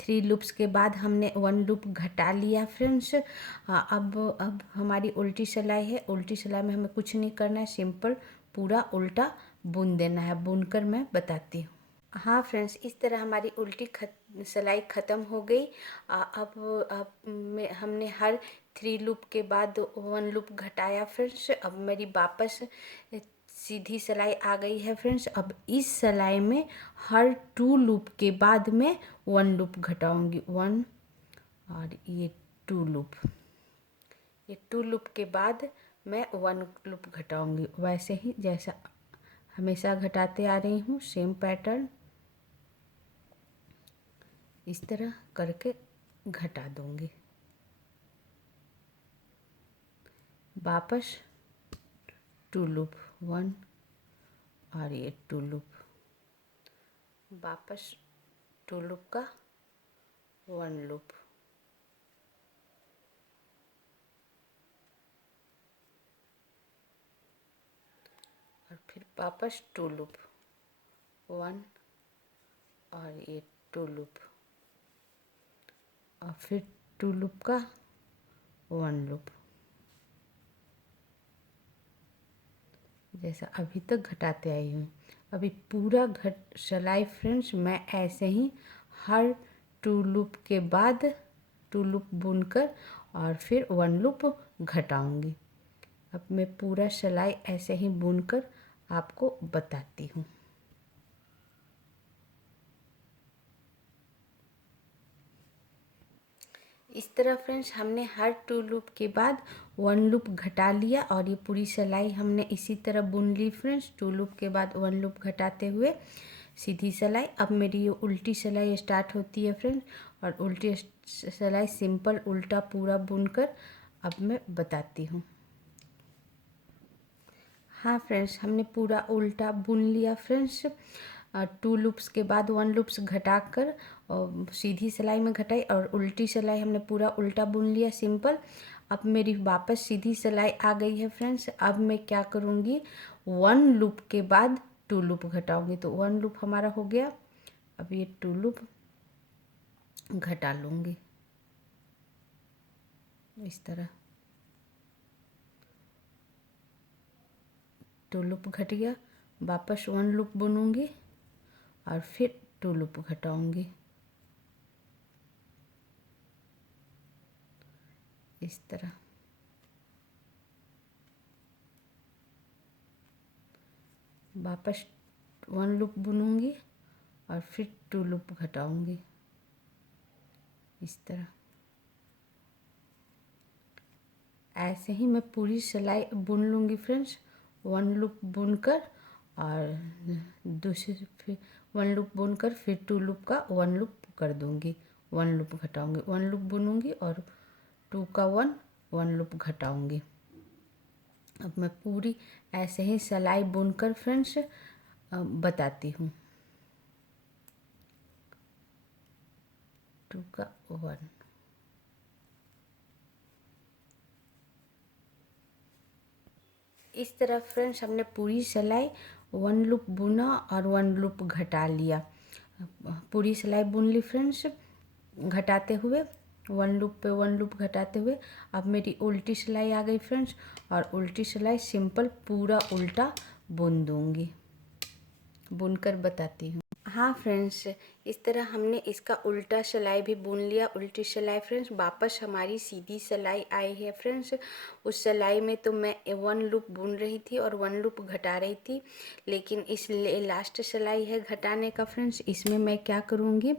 3 लूप्स के बाद हमने 1 लूप घटा लिया फ्रेंड्स। अब हमारी उल्टी सिलाई है। उल्टी सिलाई में हमें कुछ नहीं करना है, सिंपल पूरा उल्टा बुन देना है। बुनकर मैं बताती हूँ। हाँ फ्रेंड्स, इस तरह हमारी उल्टी सिलाई ख़त्म हो गई। हमने हर 3 लूप के बाद 1 लूप घटाया फ्रेंड्स। अब मेरी वापस सीधी सिलाई आ गई है फ्रेंड्स। अब इस सिलाई में हर 2 लूप के बाद मैं 1 लूप घटाऊंगी, 1 और ये 2 लूप। ये 2 लूप के बाद मैं 1 लूप घटाऊंगी, वैसे ही जैसा हमेशा घटाते आ रही हूँ, सेम पैटर्न इस तरह करके घटा दूंगी। वापस 2 लूप, 1 और ये 2 लूप, वापस 2 लूप का 1 लूप, और फिर वापस 2 लूप, 1 और ये 2 लूप, और फिर 2 लूप का 1 लूप, जैसा अभी तक घटाते आई हूँ। अभी पूरा सिलाई फ्रेंड्स मैं ऐसे ही हर 2 लूप के बाद 2 लूप बुनकर और फिर 1 लूप घटाऊंगी। अब मैं पूरा सिलाई ऐसे ही बुनकर आपको बताती हूँ। इस तरह फ्रेंड्स हमने हर 2 लूप के बाद 1 लूप घटा लिया और ये पूरी सिलाई हमने इसी तरह बुन ली फ्रेंड्स। 2 लूप के बाद 1 लूप घटाते हुए सीधी सिलाई। अब मेरी ये उल्टी सिलाई स्टार्ट होती है फ्रेंड्स, और उल्टी सिलाई सिंपल उल्टा पूरा बुनकर अब मैं बताती हूँ। हाँ फ्रेंड्स, हमने पूरा उल्टा बुन लिया फ्रेंड्स। 2 लूप्स के बाद 1 लूप्स घटाकर और सीधी सिलाई में घटाई, और उल्टी सिलाई हमने पूरा उल्टा बुन लिया सिंपल। अब मेरी वापस सीधी सिलाई आ गई है फ्रेंड्स। अब मैं क्या करूँगी, 1 लूप के बाद 2 लूप घटाऊँगी, तो 1 लूप हमारा हो गया। अब ये 2 लूप घटा लूँगी इस तरह, 2 लूप घट गया, वापस 1 लूप बुनूँगी और फिर 2 लूप घटाऊँगी। इस तरह वापस 1 लूप बुनूंगी और फिर 2 लूप घटाऊंगी इस तरह। ऐसे ही मैं पूरी सिलाई बुन लूँगी फ्रेंड्स, 1 लूप बुनकर और दूसरी फिर 1 लूप बुनकर फिर 2 लूप का 1 लूप कर दूँगी, 1 लूप घटाऊँगी, 1 लूप बुनूँगी और 2 का 1 लूप घटाऊँगी। अब मैं पूरी ऐसे ही सिलाई बुनकर फ्रेंड्स बताती हूँ। 2 का 1, इस तरह फ्रेंड्स हमने पूरी सिलाई 1 लूप बुना और 1 लूप घटा लिया। पूरी सिलाई बुन ली फ्रेंड्स घटाते हुए, 1 लूप पे 1 लूप घटाते हुए। अब मेरी उल्टी सिलाई आ गई फ्रेंड्स और उल्टी सिलाई सिंपल पूरा उल्टा बुन दूंगी, बुनकर बताती हूँ। हाँ फ्रेंड्स, इस तरह हमने इसका उल्टा सिलाई भी बुन लिया। उल्टी सिलाई फ्रेंड्स वापस हमारी सीधी सिलाई आई है फ्रेंड्स। उस सिलाई में तो मैं 1 लूप बुन रही थी और 1 लूप घटा रही थी, लेकिन इस लास्ट सिलाई है घटाने का फ्रेंड्स, इसमें मैं क्या करूँगी,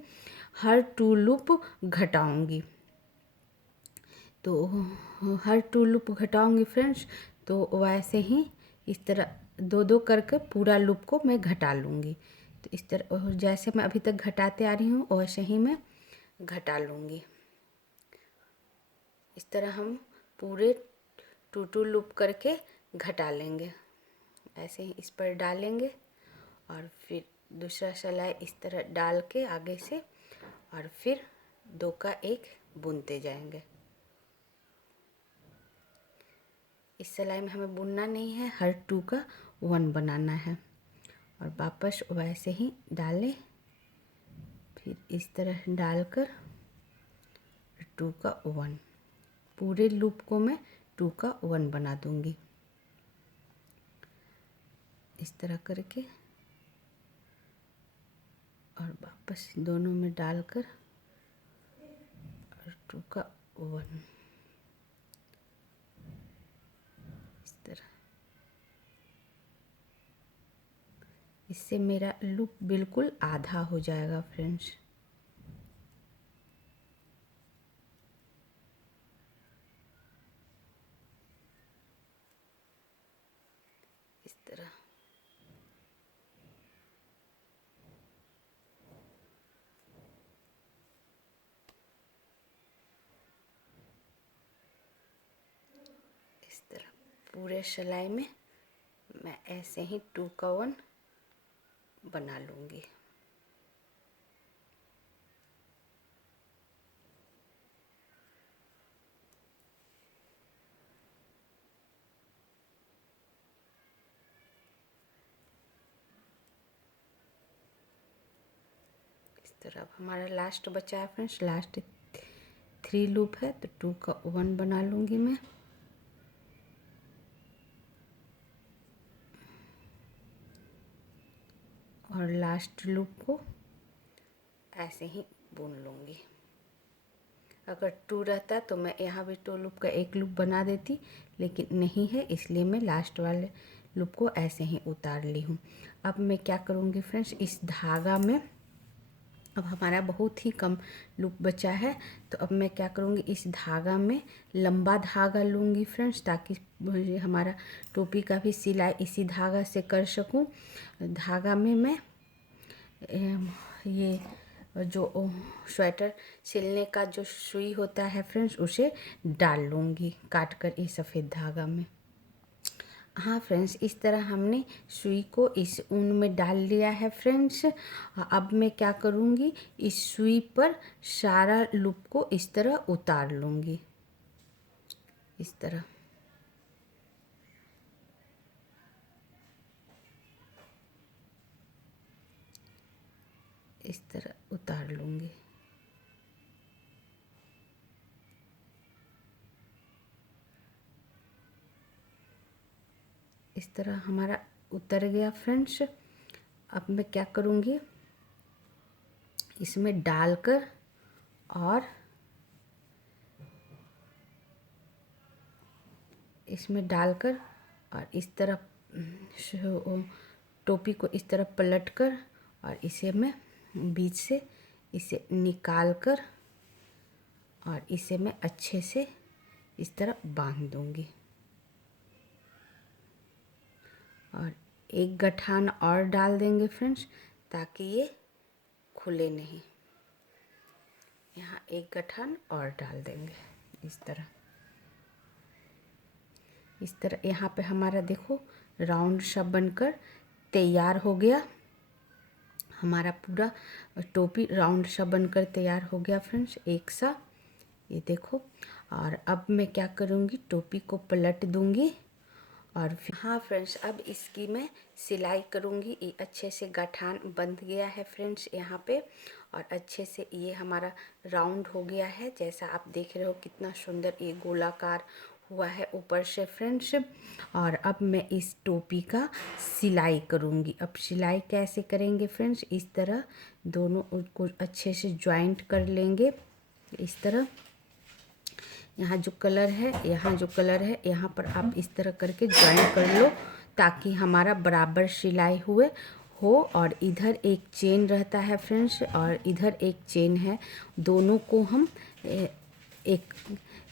हर 2 लूप घटाऊँगी। तो हर 2 लूप घटाऊँगी फ्रेंड्स, तो वैसे ही इस तरह 2-2 करके पूरा लूप को मैं घटा लूँगी। तो इस तरह जैसे मैं अभी तक घटाते आ रही हूँ वैसे ही मैं घटा लूँगी। इस तरह हम पूरे 2-2 लूप करके घटा लेंगे। ऐसे ही इस पर डालेंगे और फिर दूसरा सिलाई इस तरह डाल के आगे से और फिर 2 का 1 बुनते जाएंगे। इस सिलाई में हमें बुनना नहीं है, हर 2 का 1 बनाना है और वापस वैसे ही डालें, फिर इस तरह डालकर 2 का 1, पूरे लूप को मैं 2 का 1 बना दूंगी इस तरह करके और वापस दोनों में डालकर और 2 का 1 इस तरह। इससे मेरा लूप बिल्कुल आधा हो जाएगा फ्रेंड्स। इस तरह इस तरह पूरे सिलाई में मैं ऐसे ही 2 का 1 बना लूँगी। इस तरह अब हमारा लास्ट बचा है फ्रेंड्स, लास्ट 3 लूप है तो 2 का 1 बना लूँगी मैं और लास्ट लूप को ऐसे ही बुन लूँगी। अगर 2 रहता तो मैं यहाँ भी 2 लूप का 1 लूप बना देती, लेकिन नहीं है इसलिए मैं लास्ट वाले लूप को ऐसे ही उतार ली हूँ। अब मैं क्या करूँगी फ्रेंड्स, इस धागा में अब हमारा बहुत ही कम लूप बचा है, तो अब मैं क्या करूँगी, इस धागा में लंबा धागा लूँगी फ्रेंड्स, ताकि हमारा टोपी का भी सिलाई इसी धागा से कर सकूँ। धागा में मैं ये जो स्वेटर सिलने का जो सुई होता है फ्रेंड्स उसे डाल लूँगी काट कर इस सफ़ेद धागा में। हाँ फ्रेंड्स, इस तरह हमने सुई को इस ऊन में डाल लिया है फ्रेंड्स। अब मैं क्या करूँगी, इस सुई पर सारा लूप को इस तरह उतार लूँगी इस तरह। इस तरह उतार लूँगी। इस तरह हमारा उतर गया फ्रेंड्स। अब मैं क्या करूँगी, इसमें डालकर और इसमें डालकर और इस तरफ टोपी को इस तरफ पलट कर और इसे मैं बीच से इसे निकाल कर और इसे मैं अच्छे से इस तरह बांध दूंगी। और एक गठान और डाल देंगे फ्रेंड्स, ताकि ये खुले नहीं। यहाँ एक गठान और डाल देंगे इस तरह। यहाँ पे हमारा देखो राउंड सा बनकर तैयार हो गया। हमारा पूरा टोपी राउंड सा बनकर तैयार हो गया फ्रेंड्स, एक सा। ये देखो। और अब मैं क्या करूँगी, टोपी को पलट दूँगी और फिर हाँ फ्रेंड्स, अब इसकी मैं सिलाई करूँगी। ये अच्छे से गठान बंध गया है फ्रेंड्स यहाँ पे, और अच्छे से ये हमारा राउंड हो गया है। जैसा आप देख रहे हो कितना सुंदर ये गोलाकार हुआ है ऊपर से फ्रेंड्स। और अब मैं इस टोपी का सिलाई करूँगी। अब सिलाई कैसे करेंगे फ्रेंड्स, इस तरह दोनों को अच्छे से ज्वाइंट कर लेंगे इस तरह। यहाँ जो कलर है यहाँ पर आप इस तरह करके ज्वाइन कर लो, ताकि हमारा बराबर सिलाई हो। और इधर एक चेन रहता है फ्रेंड्स और इधर एक चेन है। दोनों को हम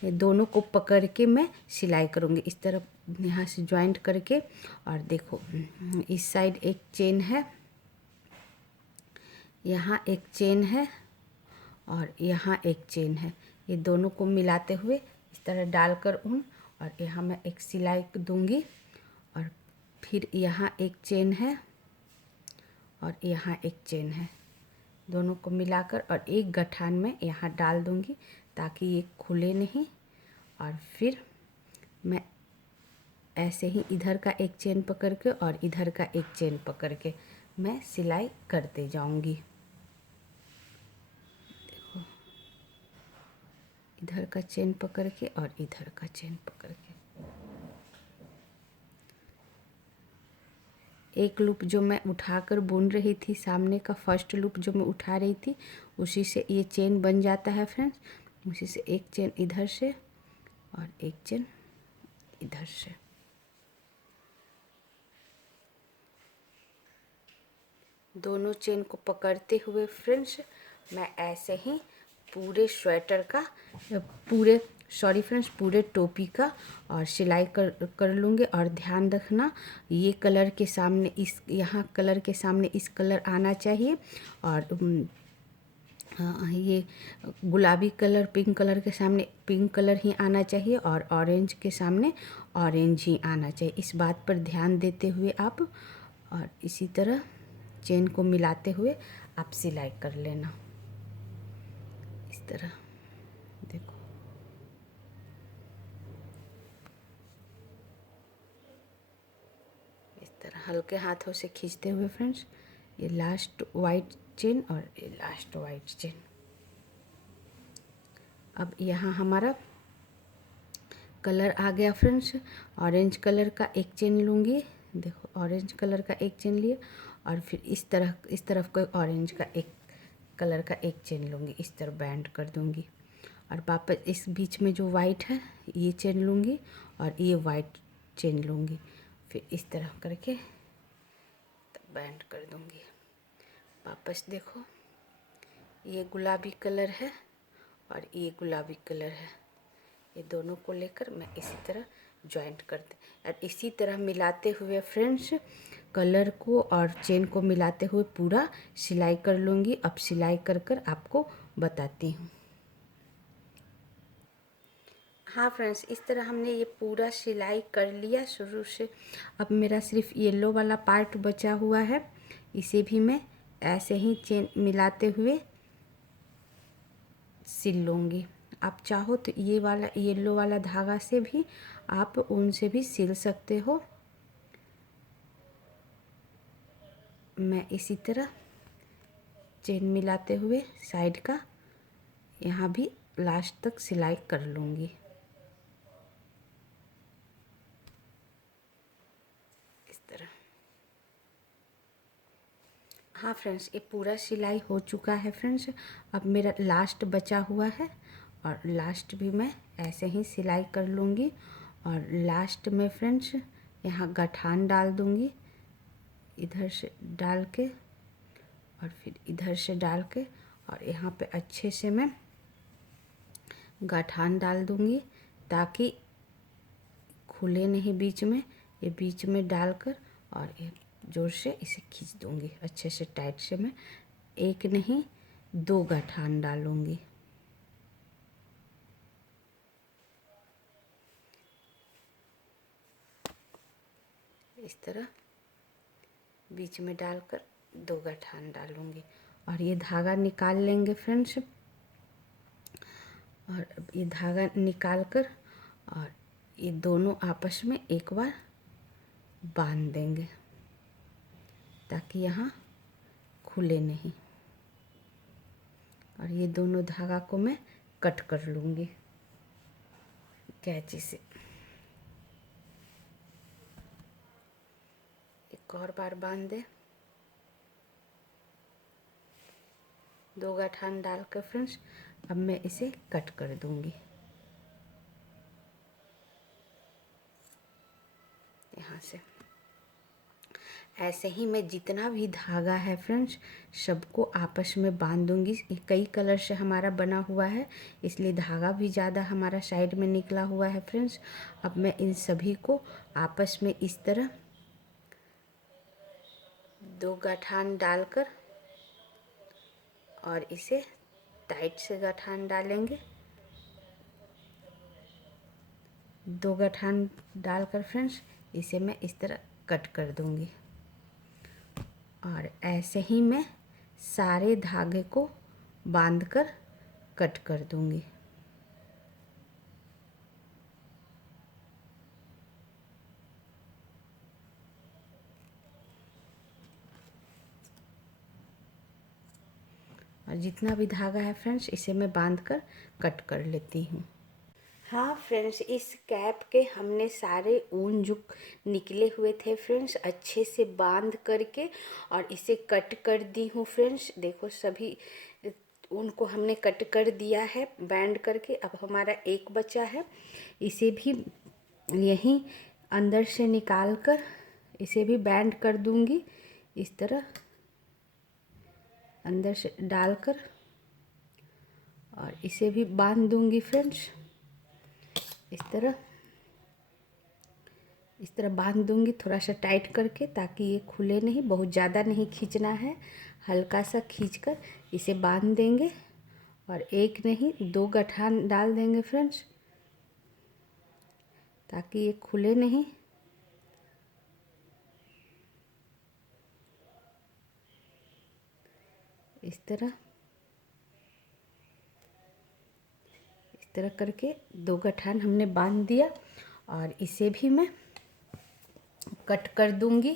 दोनों को पकड़ के मैं सिलाई करूँगी इस तरह यहाँ से ज्वाइंट करके। और देखो इस साइड एक चेन है, यहाँ एक चेन है और यहाँ एक चेन है। ये दोनों को मिलाते हुए इस तरह डालकर ऊन, और यहाँ मैं एक सिलाई दूंगी। और फिर यहाँ एक चेन है और यहाँ एक चेन है। दोनों को मिलाकर और एक गठान में यहाँ डाल दूंगी, ताकि ये खुले नहीं। और फिर मैं ऐसे ही इधर का एक चेन पकड़ के और इधर का एक चेन पकड़ के मैं सिलाई करते जाऊंगी। इधर का चेन पकड़ के और इधर का चेन पकड़ के एक लूप जो मैं उठाकर बुन रही थी, सामने का फर्स्ट लूप जो मैं उठा रही थी, उसी से ये चेन बन जाता है फ्रेंड्स। उसी से एक चेन इधर से और एक चेन इधर से। दोनों चेन को पकड़ते हुए फ्रेंड्स मैं ऐसे ही पूरे स्वेटर का पूरे टोपी का और सिलाई कर लूँगी। और ध्यान रखना, ये कलर के सामने यहाँ कलर के सामने इस कलर आना चाहिए, और ये गुलाबी कलर पिंक कलर के सामने पिंक कलर ही आना चाहिए, और ऑरेंज के सामने ऑरेंज ही आना चाहिए। इस बात पर ध्यान देते हुए आप, और इसी तरह चेन को मिलाते हुए आप सिलाई कर लेना इस तरह। देखो इस तरह हल्के हाथों से खींचते हुए फ्रेंड्स, ये लास्ट वाइट चेन और ये लास्ट वाइट चेन। अब यहाँ हमारा कलर आ गया फ्रेंड्स। ऑरेंज कलर का एक चेन लूँगी, देखो ऑरेंज कलर का एक चेन लिए, और फिर इस तरफ को ऑरेंज का एक कलर का एक चेन लूँगी, इस तरह बैंड कर दूँगी। और वापस इस बीच में जो वाइट है ये चेन लूँगी और ये वाइट चेन लूँगी, फिर इस तरह करके तब बैंड कर दूँगी। वापस देखो ये गुलाबी कलर है और ये गुलाबी कलर है, ये दोनों को लेकर मैं इसी तरह जॉइंट करते और इसी तरह मिलाते हुए फ्रेंड्स कलर को और चेन को मिलाते हुए पूरा सिलाई कर लूँगी। अब सिलाई कर कर आपको बताती हूँ। हाँ फ्रेंड्स, इस तरह हमने ये पूरा सिलाई कर लिया शुरू से। अब मेरा सिर्फ येलो वाला पार्ट बचा हुआ है, इसे भी मैं ऐसे ही चेन मिलाते हुए सिल लूँगी। आप चाहो तो ये वाला येलो वाला धागा से भी आप उनसे भी सिल सकते हो। मैं इसी तरह चेन मिलाते हुए साइड का यहाँ भी लास्ट तक सिलाई कर लूँगी इस तरह। हाँ फ्रेंड्स, ये पूरा सिलाई हो चुका है फ्रेंड्स। अब मेरा लास्ट बचा हुआ है और लास्ट भी मैं ऐसे ही सिलाई कर लूँगी। और लास्ट में फ्रेंड्स यहाँ गठान डाल दूँगी, इधर से डाल के और फिर इधर से डाल के, और यहाँ पे अच्छे से मैं गठान डाल दूँगी ताकि खुले नहीं बीच में। ये बीच में डालकर और ये जोर से इसे खींच दूँगी अच्छे से टाइट से। मैं एक नहीं 2 गठान डालूँगी। इस तरह बीच में डालकर 2 गठान डालूँगी और ये धागा निकाल लेंगे फ्रेंड्स। और ये धागा निकाल कर और ये दोनों आपस में एक बार बांध देंगे ताकि यहाँ खुले नहीं। और ये दोनों धागा को मैं कट कर लूँगी कैंची से। एक और बार बांध दे, 2 गठान डालकर फ्रेंड्स अब मैं इसे कट कर दूँगी यहाँ से। ऐसे ही मैं जितना भी धागा है फ्रेंड्स सबको आपस में बांध दूँगी। कई कलर से हमारा बना हुआ है इसलिए धागा भी ज़्यादा हमारा साइड में निकला हुआ है फ्रेंड्स। अब मैं इन सभी को आपस में इस तरह 2 गठान डालकर और इसे टाइट से गठान डालेंगे। 2 गठान डालकर फ्रेंड्स इसे मैं इस तरह कट कर दूँगी। और ऐसे ही मैं सारे धागे को बांधकर कट कर दूँगी। और जितना भी धागा है फ्रेंड्स इसे मैं बांधकर कट कर लेती हूँ। हाँ फ्रेंड्स, इस कैप के हमने सारे ऊन जो निकले हुए थे फ्रेंड्स अच्छे से बांध करके और इसे कट कर दी हूँ फ्रेंड्स। देखो सभी ऊन को हमने कट कर दिया है बैंड करके। अब हमारा एक बचा है, इसे भी यहीं अंदर से निकाल कर इसे भी बैंड कर दूँगी इस तरह अंदर से डालकर, और इसे भी बांध दूँगी फ्रेंड्स इस तरह बांध दूँगी थोड़ा सा टाइट करके ताकि ये खुले नहीं। बहुत ज़्यादा नहीं खींचना है, हल्का सा खींचकर इसे बांध देंगे और एक नहीं 2 गठान डाल देंगे फ्रेंड्स ताकि ये खुले नहीं। इस तरह करके 2 गठान हमने बांध दिया और इसे भी मैं कट कर दूंगी।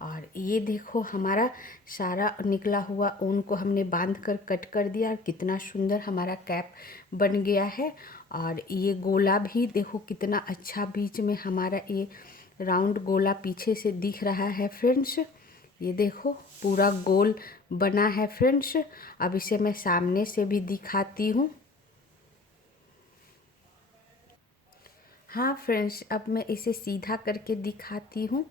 और ये देखो हमारा सारा निकला हुआ ऊन को हमने बांध कर कट कर दिया और कितना सुंदर हमारा कैप बन गया है। और ये गोला भी देखो कितना अच्छा बीच में हमारा ये राउंड गोला पीछे से दिख रहा है फ्रेंड्स। ये देखो पूरा गोल बना है फ्रेंड्स। अब इसे मैं सामने से भी दिखाती हूँ। हाँ फ्रेंड्स, अब मैं इसे सीधा करके दिखाती हूँ।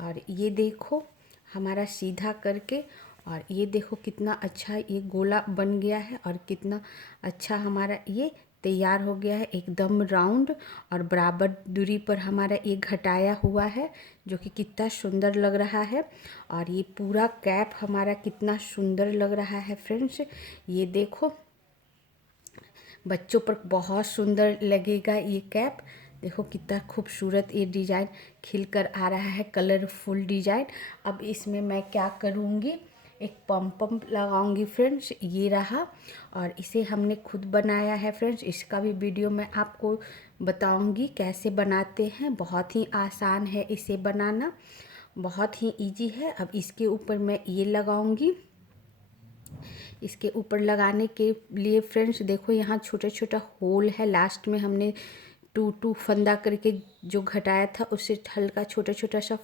और ये देखो हमारा सीधा करके, और ये देखो कितना अच्छा ये गोला बन गया है और कितना अच्छा हमारा ये तैयार हो गया है एकदम राउंड। और बराबर दूरी पर हमारा ये घटाया हुआ है जो कि कितना सुंदर लग रहा है। और ये पूरा कैप हमारा कितना सुंदर लग रहा है फ्रेंड्स। ये देखो बच्चों पर बहुत सुंदर लगेगा ये कैप। देखो कितना खूबसूरत ये डिज़ाइन खिल कर आ रहा है, कलरफुल डिज़ाइन। अब इसमें मैं क्या करूँगी, एक पम लगाऊंगी फ्रेंड्स, ये रहा। और इसे हमने खुद बनाया है फ्रेंड्स, इसका भी वीडियो मैं आपको बताऊंगी कैसे बनाते हैं। बहुत ही आसान है इसे बनाना, बहुत ही इजी है। अब इसके ऊपर मैं ये लगाऊंगी। इसके ऊपर लगाने के लिए फ्रेंड्स देखो यहाँ छोटा छोटा होल है, लास्ट में हमने टू फंदा करके जो घटाया था उससे हल्का छोटा छोटा सा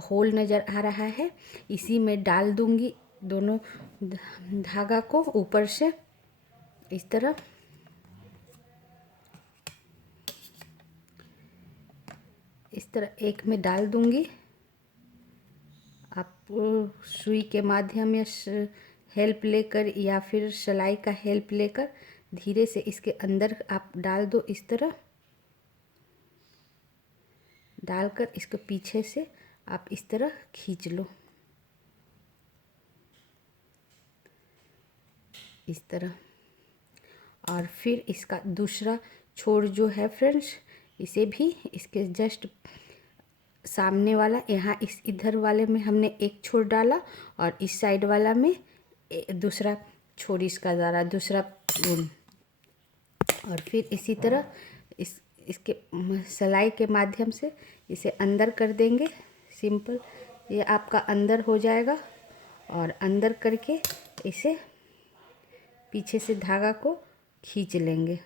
होल नज़र आ रहा है। इसी में डाल दूंगी दोनों धागा को ऊपर से इस तरह। इस तरह एक में डाल दूंगी। आप सुई के माध्यम या हेल्प लेकर या फिर सिलाई का हेल्प लेकर धीरे से इसके अंदर आप डाल दो। इस तरह डालकर इसको पीछे से आप इस तरह खींच लो, इस तरह। और फिर इसका दूसरा छोर जो है फ्रेंड्स, इसे भी इसके जस्ट सामने वाला यहाँ इस इधर वाले में हमने एक छोर डाला और इस साइड वाला में दूसरा छोर इसका डाला, दूसरा ऊन। और फिर इसी तरह इसके सिलाई के माध्यम से इसे अंदर कर देंगे। सिंपल ये आपका अंदर हो जाएगा। और अंदर करके इसे पीछे से धागा को खींच लेंगे,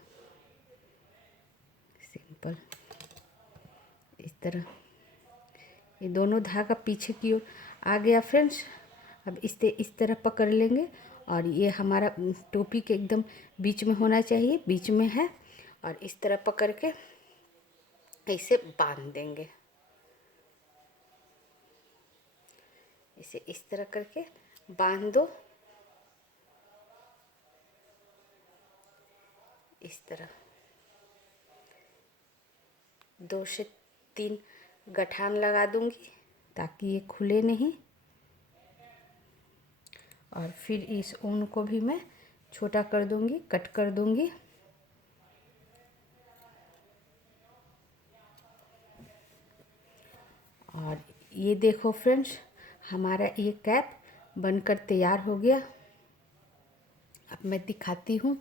सिंपल इस तरह। ये दोनों धागा पीछे की ओर आ गया फ्रेंड्स। अब इस तरह पकड़ लेंगे और ये हमारा टोपी के एकदम बीच में होना चाहिए, बीच में है। और इस तरह पकड़ के इसे बांध देंगे। इसे इस तरह करके बांध दो, इस तरह 2 से 3 गठान लगा दूंगी ताकि ये खुले नहीं। और फिर इस ऊन को भी मैं छोटा कर दूंगी, कट कर दूंगी। और ये देखो फ्रेंड्स, हमारा ये कैप बनकर तैयार हो गया। अब मैं दिखाती हूँ।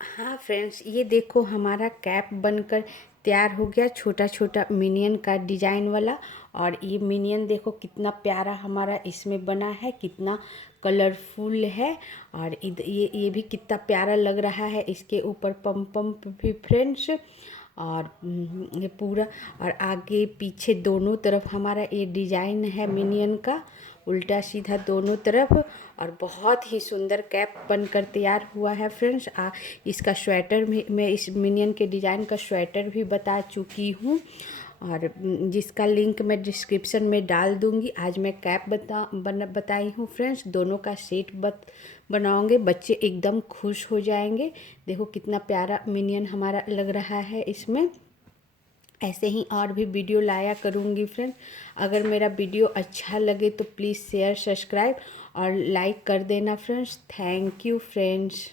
हाँ फ्रेंड्स, ये देखो हमारा कैप बनकर तैयार हो गया, छोटा छोटा मिनियन का डिजाइन वाला। और ये मिनियन देखो कितना प्यारा हमारा इसमें बना है, कितना कलरफुल है। और ये भी कितना प्यारा लग रहा है। इसके ऊपर पम भी फ्रेंड्स। और ये पूरा और आगे पीछे दोनों तरफ हमारा ये डिजाइन है मिनियन का, उल्टा सीधा दोनों तरफ। और बहुत ही सुंदर कैप बनकर तैयार हुआ है फ्रेंड्स। इसका स्वेटर भी मैं इस मिनियन के डिज़ाइन का स्वेटर भी बता चुकी हूँ, और जिसका लिंक मैं डिस्क्रिप्शन में डाल दूँगी। आज मैं कैप बताई हूँ फ्रेंड्स। दोनों का सेट बनाओगे, बच्चे एकदम खुश हो जाएंगे। देखो कितना प्यारा मिनियन हमारा लग रहा है इसमें। ऐसे ही और भी वीडियो लाया करूँगी फ्रेंड। अगर मेरा वीडियो अच्छा लगे तो प्लीज़ शेयर, सब्सक्राइब और लाइक कर देना फ्रेंड्स। Thank you friends.